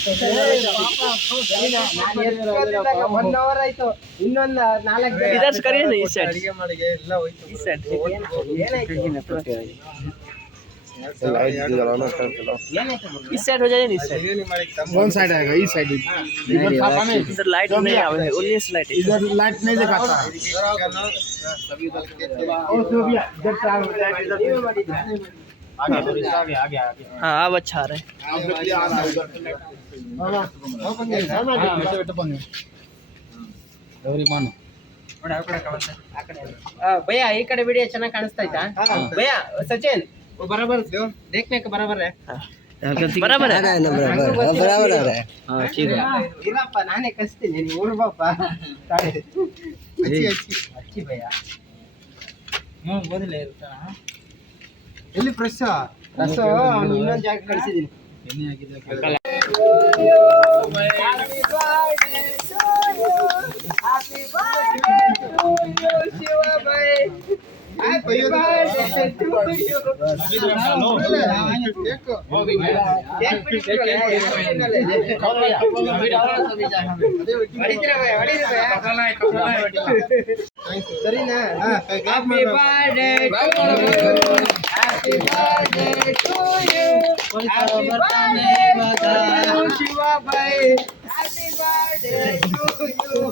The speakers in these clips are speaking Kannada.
1 hour ಆಯ್ತು. ಇನ್ನೊಂದು 4 ಇದರ್ಸ್ ಕರಿಯ नहीं सेट ಅಡಿಗೆ ಮಾಡಿಗೆ ಎಲ್ಲ ಹೋಯ್ತು. इस सेट ಏನಾಯ್ತು इस सेट हो जाए नहीं सेट कौन साइड आएगा? इस साइड इधर पापा में इधर लाइट नहीं आवे 19 लाइट इधर लाइट नहीं दिखाता है। और जो भी इधर चार हो जाएगा इधर आगे आगे आगे हां अब अच्छा आ रहा है आप जब ये आ रहा है उधर गौरी मानो भैया ಈ ಕಡೆ ವಿಡಿಯೋ ಚೆನ್ನಾಗಿ ಕಾಣಿಸ್ತಾ ಇತ್ತಾ भैया सचिन वो बराबर देखने का बराबर है बराबर है बराबर आ रहा है। हां ठीक है ಇರಪ್ಪ ನಾನೇ ಕಳಿಸ್ತೀನಿ ನೀನು ಓಡ್ಬಪ್ಪ ಅಚ್ಚಿ ಭಯ್ಯ ಬೋದಿಲ್ಲ ಇರ್ತಾನ ಎಲ್ಲಿ ಫ್ರೆಶ್ ರಸ ಅವನು ಇನ್ನೊಂದು ಜಾಗ ಕಳಿಸಿದ್ದೀನಿ ಎಣ್ಣೆ ಹಾಕಿದ್ರೆ Happy birthday to you, Shiva bhai. Happy birthday to you. ಸರಿನಾ Happy birthday to you. Happy birthday to you. Happy birthday to Shiva bhai. Happy birthday to you.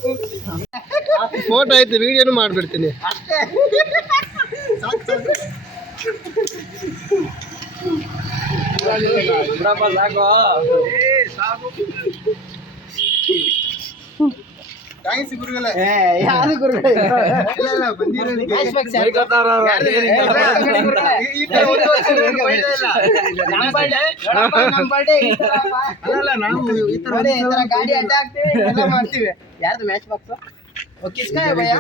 Photo ಆಯ್ತು ವಿಡಿಯೋನು ಮಾಡ್ಬಿಡ್ತೀನಿ ಅಷ್ಟೇ ಥ್ಯಾಂಕ್ಸ್ ಗುರುಗಳೇ ಯಾರು ಗುರುಗಳೇ ಇಲ್ಲ ಬಂದಿರೋದು ನಮ್ಮ ಬರ್ಡೇ ಅಲ್ಲ ನಾವು ಈ ತರ ಗಾಡಿ ಅಡ್ಡ ಹಾಕ್ತೀವಿ ಎಲ್ಲ ಮಾಡ್ತೀವಿ ಯಾರ್ದು ಮ್ಯಾಚ್ ಬಾಕ್ಸ್ ಕಿಸ್ಕಾ ಭಯ್ಯ